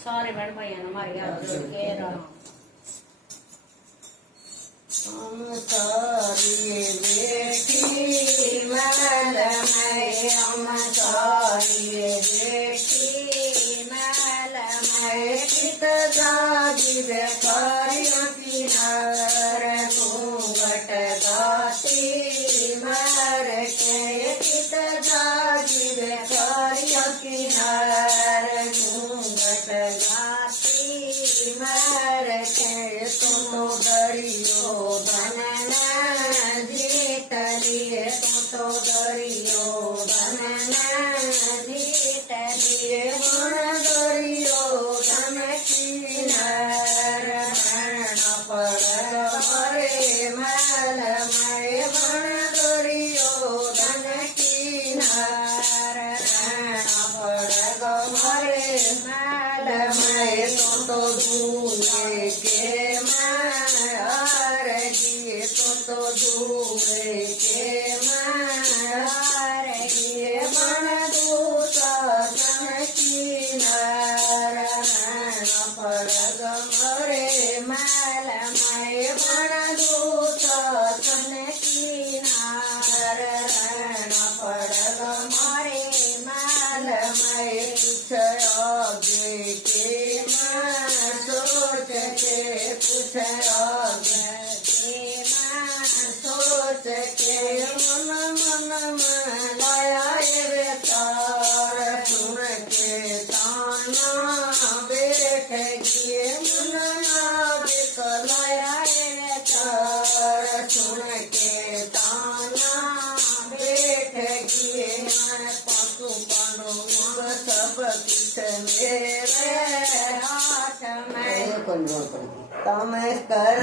सारे बैठ भाई हमारे यार के हम सारी बेटी माल में हम सारी बेटी माल में चित जागी बेकारियों की नार घूंघट गाती मार के चित जागी बेकारियों की नार घूंघट गाती मार के तो दरियो धनना जीत लिए तो दरियो धनना जीत लिए मन दरियो धन किनार मरण पड़ मरे माल मरे मन दरियो धन किनार मरण पड़ मरे माल मरे तो दूल्हे के मार गिए तो दूल्हे के मार गिए मन दूता धन किनार मरण पड़ मरे माल मरे मन दूता धन किनार मरण पड़ मरे माल मरे कुछ आगे के मां सोच के कुछ आगे के मां सोच के मन में लाया रे तार सुन के ताना बैठ गए मन नाविक लाया रे तार सुन के ताना बैठ गए मन पशु पानो सब किस मेरे हाथ में તમે કર